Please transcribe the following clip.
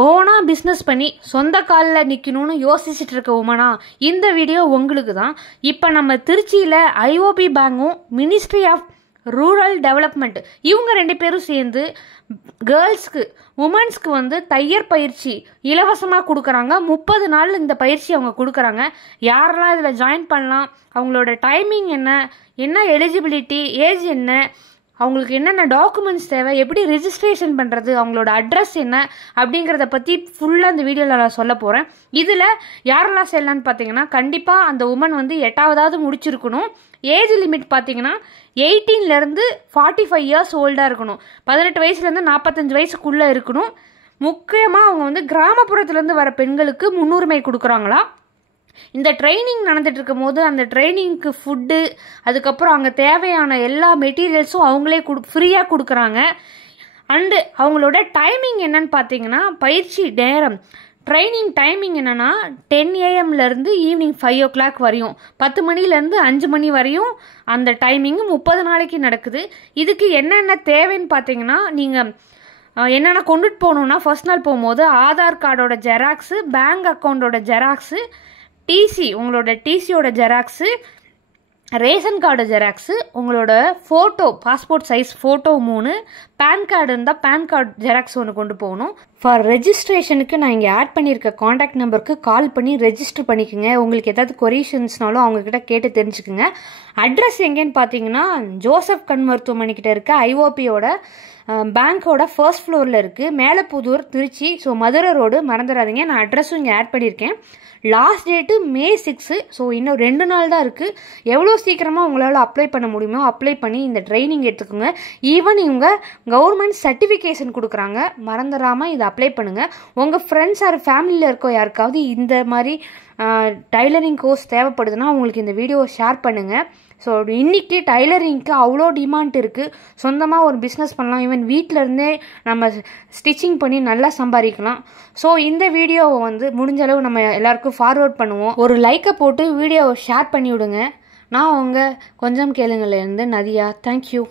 ஓனா பிஸ்னஸ் பண்ணி சொந்த காலில் நிற்கணும்னு யோசிச்சுட்டு இருக்க உமனா இந்த வீடியோ உங்களுக்கு தான். இப்போ நம்ம திருச்சியில் ஐஓபி பேங்கும் மினிஸ்ட்ரி ஆஃப் ரூரல் டெவலப்மெண்ட் இவங்க 2 பேரும் சேர்ந்து கேர்ள்ஸ்க்கு உமன்ஸ்க்கு வந்து தையர் பயிற்சி இலவசமாக கொடுக்குறாங்க. 30 நாள் இந்த பயிற்சி அவங்க கொடுக்குறாங்க. யாரெல்லாம் இதில் ஜாயின் பண்ணலாம், அவங்களோட டைமிங் என்ன, என்ன எலிஜிபிலிட்டி, ஏஜ் என்ன, அவங்களுக்கு என்னென்ன டாக்குமெண்ட்ஸ் தேவை, எப்படி ரிஜிஸ்ட்ரேஷன் பண்ணுறது, அவங்களோட அட்ரஸ் என்ன அப்படிங்கிறத பற்றி ஃபுல்லாக இந்த வீடியோவில் நான் சொல்ல போகிறேன். இதில் யாரெல்லாம் செய்யலான்னு பார்த்தீங்கன்னா, கண்டிப்பாக அந்த உமன் வந்து 8வது முடிச்சிருக்கணும். ஏஜ் லிமிட் பார்த்தீங்கன்னா 18லேருந்து 45 இயர்ஸ் ஓல்டாக இருக்கணும். 18 வயசுலேருந்து 45 வயசுக்குள்ளே இருக்கணும். முக்கியமாக அவங்க வந்து கிராமப்புறத்துலேருந்து வர பெண்களுக்கு முன்னுரிமை கொடுக்குறாங்களா. இந்த ட்ரைனிங் நடந்துட்டு இருக்கும் போது அந்த ட்ரைனிங்க்கு ஃபுட்டு, அதுக்கப்புறம் அங்கே தேவையான எல்லா மெட்டீரியல்ஸும் அவங்களே ஃப்ரீயாக கொடுக்குறாங்க. அண்டு அவங்களோட டைமிங் என்னன்னு பார்த்தீங்கன்னா, பயிற்சி நேரம் ட்ரைனிங் டைமிங் என்னென்னா 10 AM ஈவினிங் 5 o'clock வரையும், 10 மணிலேருந்து 5 மணி வரையும் அந்த டைமிங்கு 30 நாளைக்கு நடக்குது. இதுக்கு என்னென்ன தேவைன்னு பார்த்தீங்கன்னா, நீங்கள் என்னென்ன கொண்டுட்டு போகணுன்னா, ஃபர்ஸ்ட் நாள் போகும்போது ஆதார் கார்டோட ஜெராக்ஸு, பேங்க் அக்கௌண்ட்டோட ஜெராக்ஸு, டிசி உங்களோட டிசியோட ஜெராக்ஸு, ரேஷன் கார்டு ஜெராக்ஸு, உங்களோட photo passport size photo 3, PAN card இருந்தால் பேன் கார்டு ஜெராக்ஸ் ஒன்று கொண்டு போகணும். ஃபார் ரெஜிஸ்ட்ரேஷனுக்கு நான் இங்கே ஆட் பண்ணியிருக்க காண்டாக்ட் நம்பருக்கு கால் பண்ணி ரெஜிஸ்டர் பண்ணிக்கோங்க. உங்களுக்கு ஏதாவது கொரீஷன்ஸ்னாலும் அவங்கக்கிட்ட கேட்டு தெரிஞ்சுக்குங்க. அட்ரஸ் எங்கேன்னு பார்த்தீங்கன்னா, ஜோசப் கண் மருத்துவமனைக்கிட்ட இருக்க ஐஓபியோட பேங்க்கோட ஃபர்ஸ்ட் ஃப்ளோரில் இருக்குது, மேலப்புதூர், திருச்சி. ஸோ மதுரை ரோடு மறந்துடாதீங்க. நான் அட்ரஸும் இங்கே ஆட் பண்ணியிருக்கேன். Last date May 6. ஸோ இன்னும் 2 நாள் தான் இருக்குது. எவ்வளோ சீக்கிரமாக உங்களால் அப்ளை பண்ண முடியுமோ அப்ளை பண்ணி இந்த ட்ரைனிங் எடுத்துக்கோங்க. ஈவன் இவங்க கவர்மெண்ட் சர்டிஃபிகேஷன் கொடுக்குறாங்க, மறந்துடாமல் இதை அப்ளை பண்ணுங்கள். உங்கள் ஃப்ரெண்ட்ஸ் ஆர் ஃபேமிலியில் இருக்கோ யாருக்காவது இந்த மாதிரி டைலரிங் கோர்ஸ் தேவைப்படுதுன்னா உங்களுக்கு இந்த வீடியோவை ஷேர் பண்ணுங்கள். ஸோ இன்றைக்கி டைலரிங்க்கு அவ்வளோ டிமாண்ட் இருக்குது. சொந்தமாக ஒரு பிஸ்னஸ் பண்ணலாம். ஈவன் வீட்டிலருந்தே நம்ம ஸ்டிச்சிங் பண்ணி நல்லா சம்பாதிக்கலாம். ஸோ இந்த வீடியோவை வந்து முடிஞ்ச அளவு நம்ம எல்லாருக்கும் ஃபார்வர்ட் பண்ணுவோம். ஒரு லைக்கை போட்டு வீடியோவை ஷேர் பண்ணி விடுங்க. நான் உங்கள் கொஞ்சம் கேளுங்கள்லேருந்து நதியா. தேங்க்யூ.